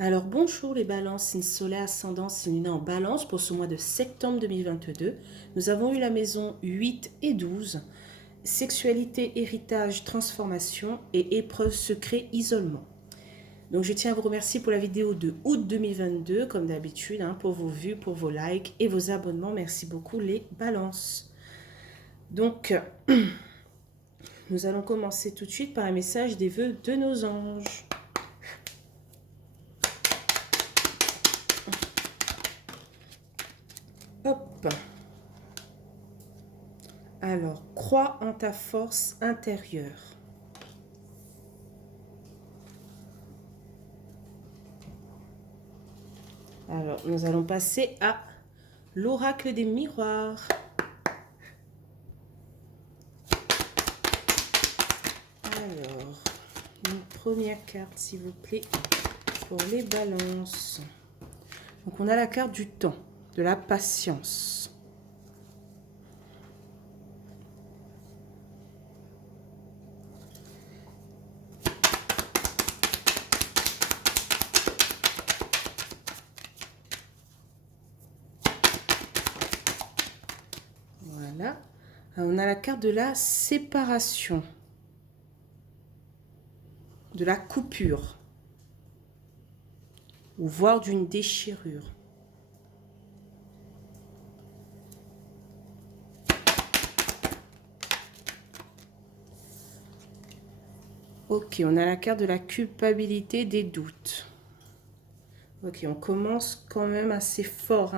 Alors bonjour les balances, signe solaire, ascendant, signe lunaire en balance pour ce mois de septembre 2022. Nous avons eu la maison 8 et 12, sexualité, héritage, transformation et épreuve, secret, isolement. Donc je tiens à vous remercier pour la vidéo de août 2022, comme d'habitude, pour vos vues, pour vos likes et vos abonnements. Merci beaucoup les balances. Donc nous allons commencer tout de suite par un message des vœux de nos anges. Hop. Alors, crois en ta force intérieure. Alors, nous allons passer à l'oracle des miroirs. Alors, une première carte, s'il vous plaît, pour les balances. Donc, on a la carte du temps, de la patience. Voilà. On a la carte de la séparation, de la coupure, ou voire d'une déchirure. Ok, on a la carte de la culpabilité, des doutes. Ok, on commence quand même assez fort.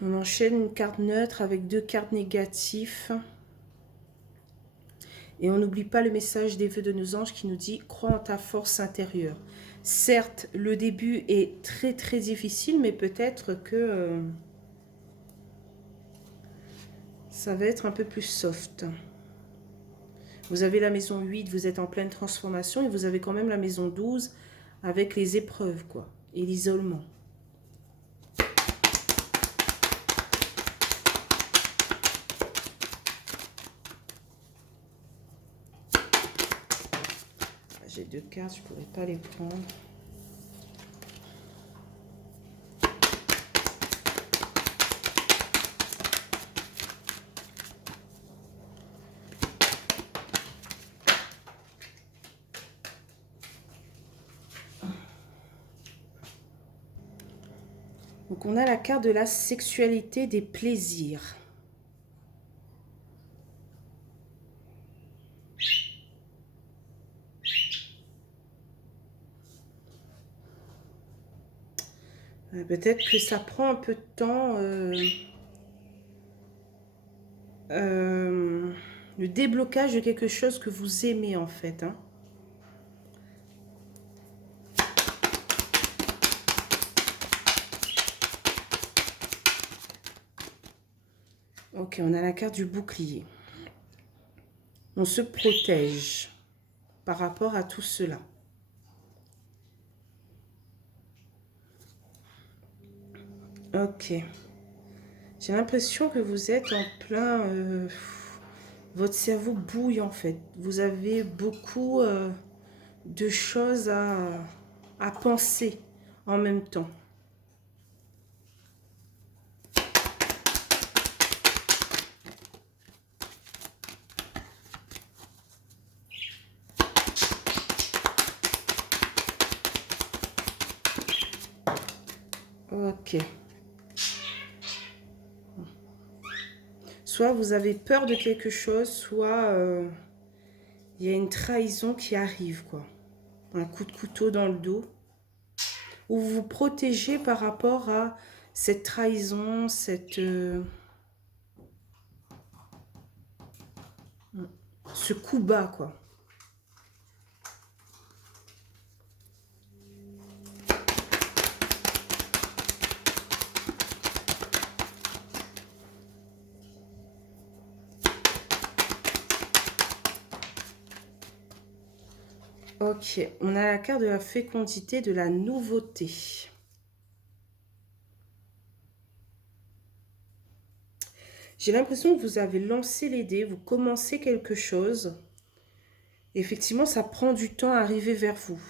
On enchaîne une carte neutre avec deux cartes négatives. Et on n'oublie pas le message des vœux de nos anges qui nous dit « Crois en ta force intérieure ». Certes, le début est très très difficile, mais peut-être que ça va être un peu plus soft. Vous avez la maison 8, vous êtes en pleine transformation, et vous avez quand même la maison 12 avec les épreuves, quoi, et l'isolement. J'ai deux cartes, je ne pourrais pas les prendre. Donc on a la carte de la sexualité, des plaisirs. Peut-être que ça prend un peu de temps, le déblocage de quelque chose que vous aimez en fait. Ok, on a la carte du bouclier. On se protège par rapport à tout cela. Ok. J'ai l'impression que vous êtes en plein... votre cerveau bouille en fait. Vous avez beaucoup de choses à penser en même temps. Ok. Soit vous avez peur de quelque chose, soit il y a une trahison qui arrive, quoi. Un coup de couteau dans le dos. Ou vous vous protégez par rapport à cette trahison, ce coup bas, quoi. Ok, on a la carte de la fécondité, de la nouveauté. J'ai l'impression que vous avez lancé les dés, vous commencez quelque chose. Effectivement, ça prend du temps à arriver vers vous.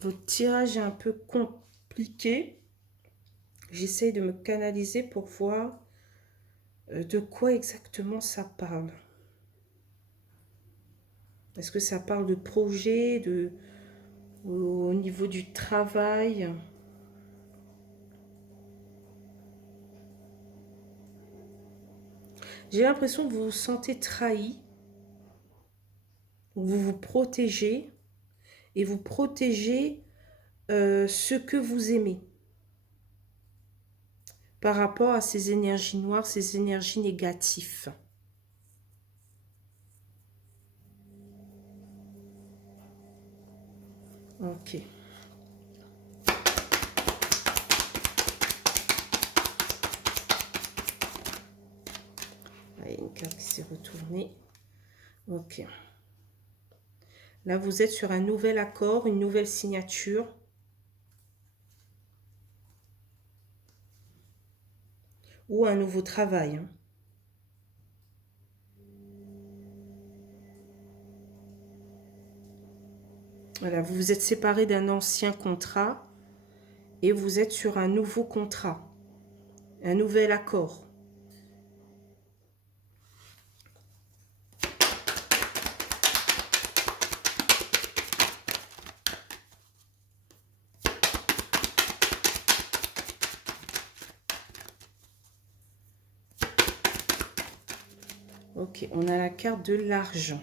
Votre tirage est un peu compliqué. J'essaye de me canaliser pour voir de quoi exactement ça parle. Est-ce que ça parle de projet, au niveau du travail? J'ai l'impression que vous vous sentez trahi. Vous vous protégez et vous protégez ce que vous aimez par rapport à ces énergies noires, ces énergies négatives. Ok. Il y a une carte qui s'est retournée. Ok. Là, vous êtes sur un nouvel accord, une nouvelle signature. Ou un nouveau travail. Voilà, vous vous êtes séparé d'un ancien contrat et vous êtes sur un nouveau contrat, un nouvel accord. Ok, on a la carte de l'argent.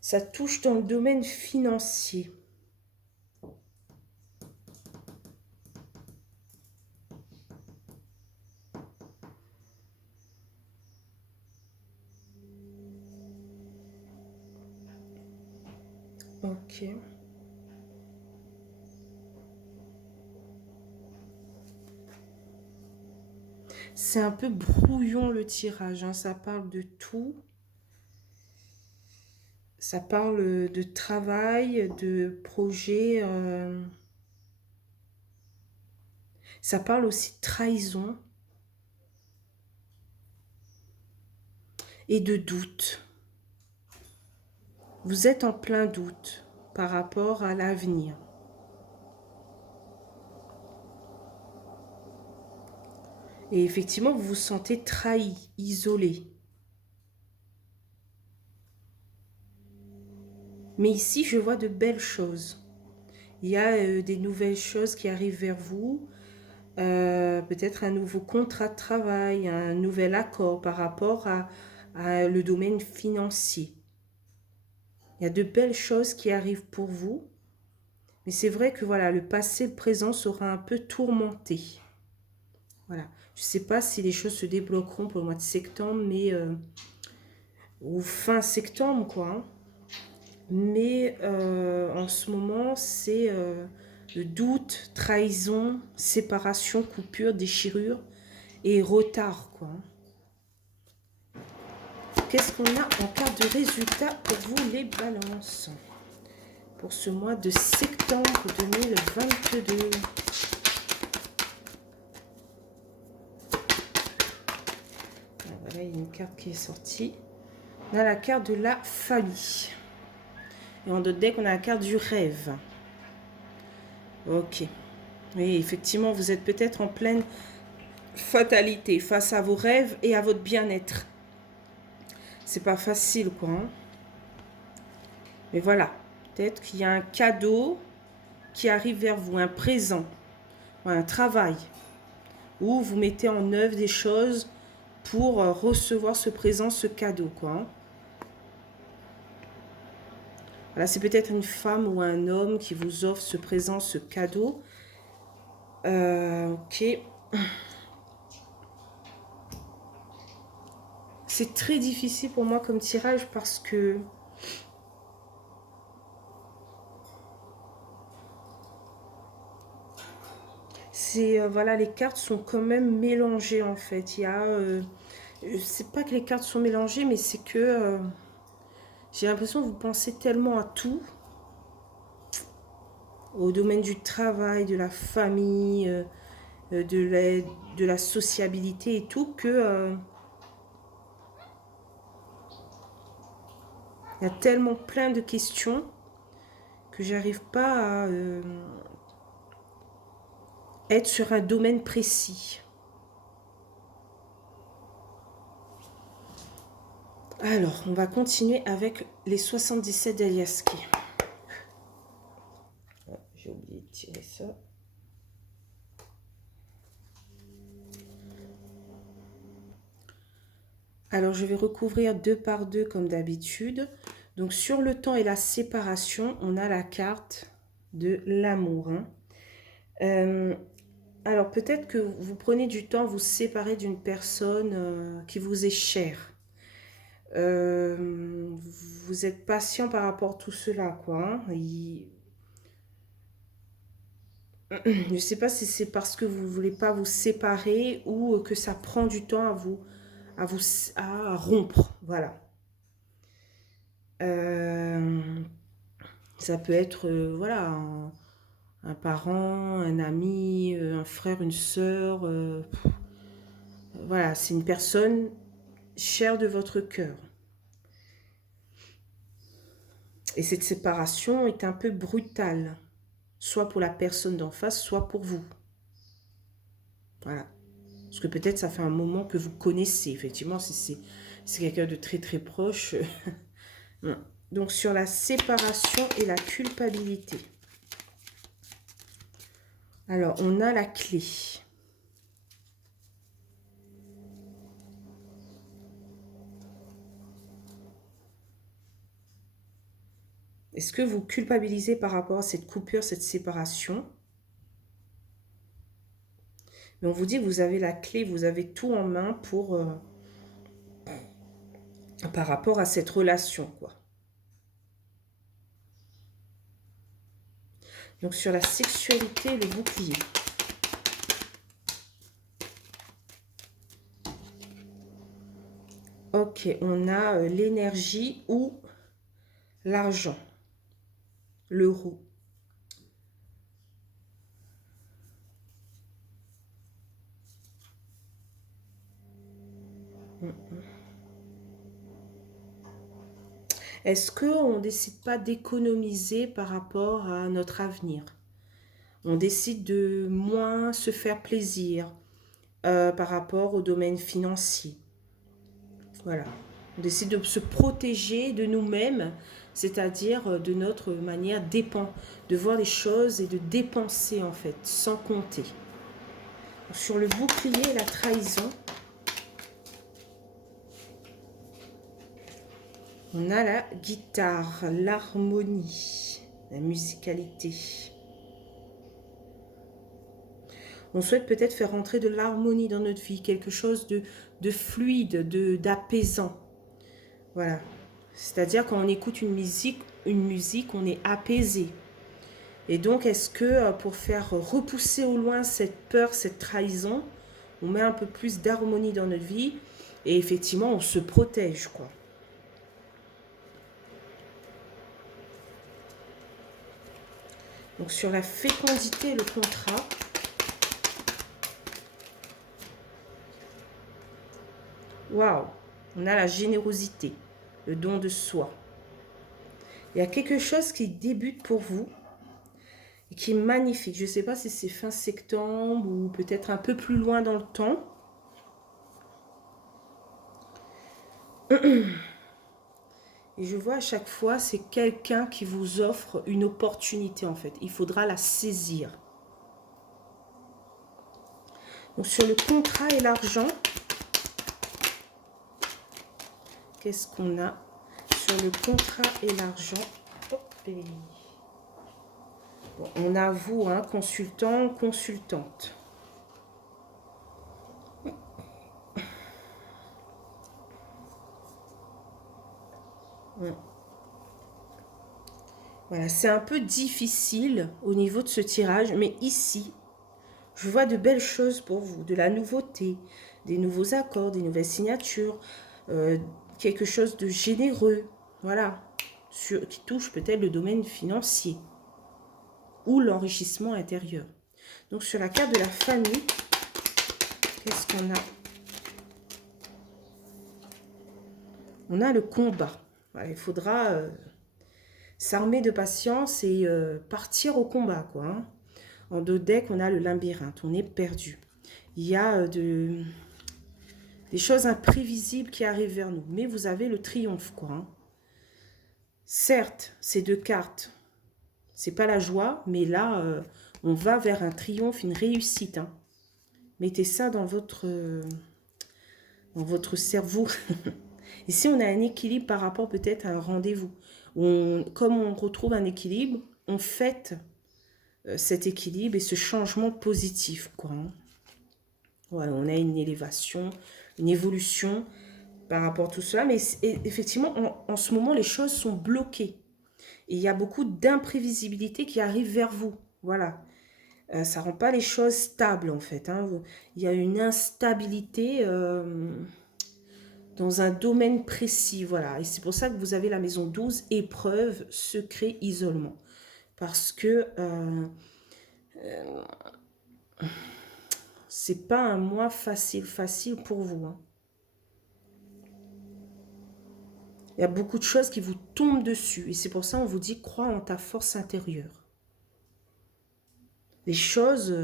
Ça touche dans le domaine financier. Ok. C'est un peu brouillon le tirage, hein. Ça parle de tout. Ça parle de travail, de projet. Ça parle aussi de trahison et de doute. Vous êtes en plein doute par rapport à l'avenir. Et effectivement, vous vous sentez trahi, isolé. Mais ici, je vois de belles choses. Il y a des nouvelles choses qui arrivent vers vous. Peut-être un nouveau contrat de travail, un nouvel accord par rapport à le domaine financier. Il y a de belles choses qui arrivent pour vous. Mais c'est vrai que voilà, le passé, le présent sera un peu tourmenté. Voilà. Je ne sais pas si les choses se débloqueront pour le mois de septembre, mais ou fin septembre, quoi. Hein. Mais en ce moment, c'est le doute, trahison, séparation, coupure, déchirure et retard, quoi. Qu'est-ce qu'on a en carte de résultat pour vous, les balances, pour ce mois de septembre 2022? Voilà, il y a une carte qui est sortie. On a la carte de la famille. Et en d'autres decks, on a la carte du rêve. Ok. Oui, effectivement, vous êtes peut-être en pleine fatalité face à vos rêves et à votre bien-être. C'est pas facile, quoi. Hein. Mais voilà. Peut-être qu'il y a un cadeau qui arrive vers vous, un présent, un travail, où vous mettez en œuvre des choses pour recevoir ce présent, ce cadeau, quoi. Hein. Voilà, c'est peut-être une femme ou un homme qui vous offre ce présent, ce cadeau. Ok. C'est très difficile pour moi comme tirage parce que voilà, les cartes sont quand même mélangées en fait. Il y a c'est pas que les cartes sont mélangées, mais c'est que j'ai l'impression que vous pensez tellement à tout au domaine du travail, de la famille, de la sociabilité et tout, que il y a tellement plein de questions que j'arrive pas à être sur un domaine précis. Alors, on va continuer avec les 77 d'Aliaski. Oh, j'ai oublié de tirer ça. Alors, je vais recouvrir 2 par 2 comme d'habitude. Donc, sur le temps et la séparation, on a la carte de l'amour. Alors, peut-être que vous prenez du temps à vous séparer d'une personne qui vous est chère. Vous êtes patient par rapport à tout cela, quoi. Je ne sais pas si c'est parce que vous ne voulez pas vous séparer ou que ça prend du temps à rompre. Voilà. Ça peut être voilà, un parent, un ami, un frère, une sœur. Voilà, c'est une personne chère de votre cœur. Et cette séparation est un peu brutale, soit pour la personne d'en face, soit pour vous. Voilà. Parce que peut-être ça fait un moment que vous connaissez, effectivement, si c'est quelqu'un de très très proche. Donc sur la séparation et la culpabilité. Alors, on a la clé. Est-ce que vous culpabilisez par rapport à cette coupure, cette séparation? Mais on vous dit que vous avez la clé, vous avez tout en main pour par rapport à cette relation, quoi. Donc sur la sexualité, le bouclier. Ok, on a l'énergie ou l'argent, l'euro. Est-ce qu'on ne décide pas d'économiser par rapport à notre avenir? On décide de moins se faire plaisir par rapport au domaine financier. Voilà. On décide de se protéger de nous-mêmes, c'est-à-dire de notre manière de voir les choses et de dépenser en fait, sans compter. Sur le bouclier, la trahison, on a la guitare, l'harmonie, la musicalité. On souhaite peut-être faire rentrer de l'harmonie dans notre vie, quelque chose de fluide, d'apaisant. Voilà. C'est-à-dire quand on écoute une musique, on est apaisé. Et donc, est-ce que pour faire repousser au loin cette peur, cette trahison, on met un peu plus d'harmonie dans notre vie et effectivement, on se protège, quoi. Donc, sur la fécondité et le contrat, waouh, on a la générosité, le don de soi. Il y a quelque chose qui débute pour vous et qui est magnifique. Je ne sais pas si c'est fin septembre ou peut-être un peu plus loin dans le temps. Et je vois à chaque fois, c'est quelqu'un qui vous offre une opportunité en fait. Il faudra la saisir. Donc sur le contrat et l'argent, qu'est-ce qu'on a? Sur le contrat et l'argent, bon, on a vous, hein, consultant, consultante. Voilà, c'est un peu difficile au niveau de ce tirage, mais ici, je vois de belles choses pour vous, de la nouveauté, des nouveaux accords, des nouvelles signatures, quelque chose de généreux, voilà, qui touche peut-être le domaine financier. ou l'enrichissement intérieur. Donc, sur la carte de la famille, qu'est-ce qu'on a? On a le combat. Voilà, il faudra s'armer de patience et partir au combat, quoi. Hein. En dos de deck, on a le labyrinthe. On est perdu. Il y a des choses imprévisibles qui arrivent vers nous. Mais vous avez le triomphe, quoi. Hein. Certes, ces deux cartes, c'est pas la joie, mais là, on va vers un triomphe, une réussite. Hein. Mettez ça dans votre cerveau. Ici, on a un équilibre par rapport peut-être à un rendez-vous. Comme on retrouve un équilibre, on fête cet équilibre et ce changement positif, quoi. Hein. Voilà, on a une élévation, une évolution par rapport à tout cela. Mais effectivement, en ce moment, les choses sont bloquées. Et il y a beaucoup d'imprévisibilité qui arrive vers vous. Voilà. Ça ne rend pas les choses stables, en fait. Hein. Il y a une instabilité dans un domaine précis. Voilà. Et c'est pour ça que vous avez la maison 12, épreuve, secret, isolement. Parce que c'est pas un mois facile pour vous. Hein. Il y a beaucoup de choses qui vous tombent dessus. Et c'est pour ça qu'on vous dit, crois en ta force intérieure. Les choses,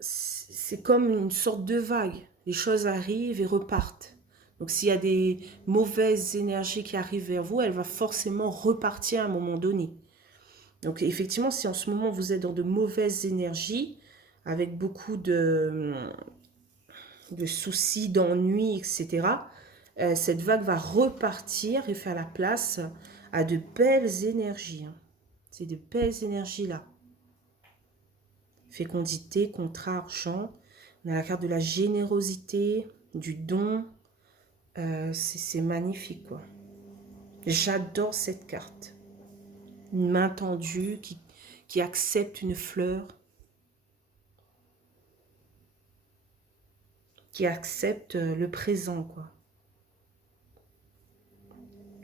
c'est comme une sorte de vague. Les choses arrivent et repartent. Donc s'il y a des mauvaises énergies qui arrivent vers vous, elle va forcément repartir à un moment donné. Donc effectivement, si en ce moment vous êtes dans de mauvaises énergies, avec beaucoup de soucis, d'ennuis, etc., cette vague va repartir et faire la place à de belles énergies. Hein. C'est de belles énergies là. Fécondité, contrat, argent. On a la carte de la générosité, du don. C'est magnifique, quoi. J'adore cette carte. Une main tendue qui accepte une fleur. Qui accepte le présent, quoi.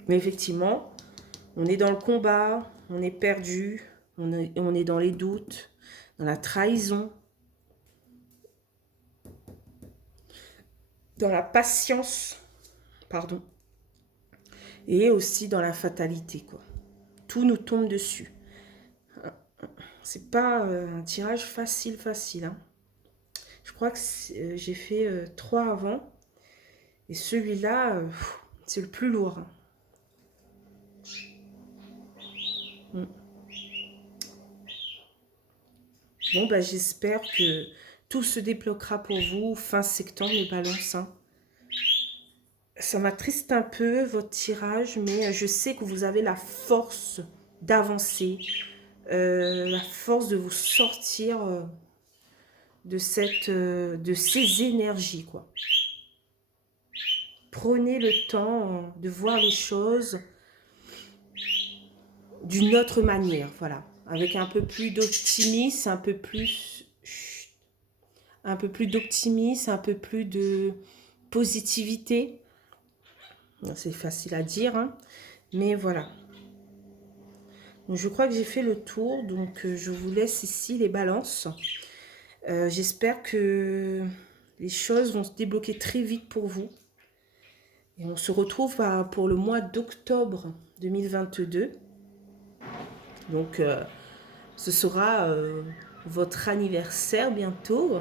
Mais effectivement, on est dans le combat, on est perdu, on est dans les doutes, dans la trahison, dans la patience, pardon, et aussi dans la fatalité, quoi. Tout nous tombe dessus. C'est pas un tirage facile, hein. Je crois que j'ai fait 3 avant, et celui-là, c'est le plus lourd. Hein. Bon, bah, j'espère que tout se débloquera pour vous fin septembre, les balances. Hein. Ça m'attriste un peu, votre tirage, mais je sais que vous avez la force d'avancer, la force de vous sortir de ces énergies, quoi. Prenez le temps de voir les choses d'une autre manière, voilà. Avec un peu plus d'optimisme, un peu plus d'optimisme, un peu plus de positivité. C'est facile à dire, hein, mais voilà. Donc, je crois que j'ai fait le tour, donc je vous laisse ici les balances. J'espère que les choses vont se débloquer très vite pour vous. Et on se retrouve pour le mois d'octobre 2022. Donc, ce sera votre anniversaire bientôt.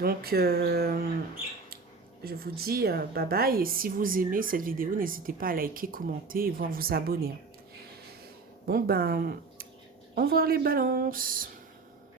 Donc, je vous dis bye bye. Et si vous aimez cette vidéo, n'hésitez pas à liker, commenter et voir vous abonner. Bon, ben, au revoir les balances.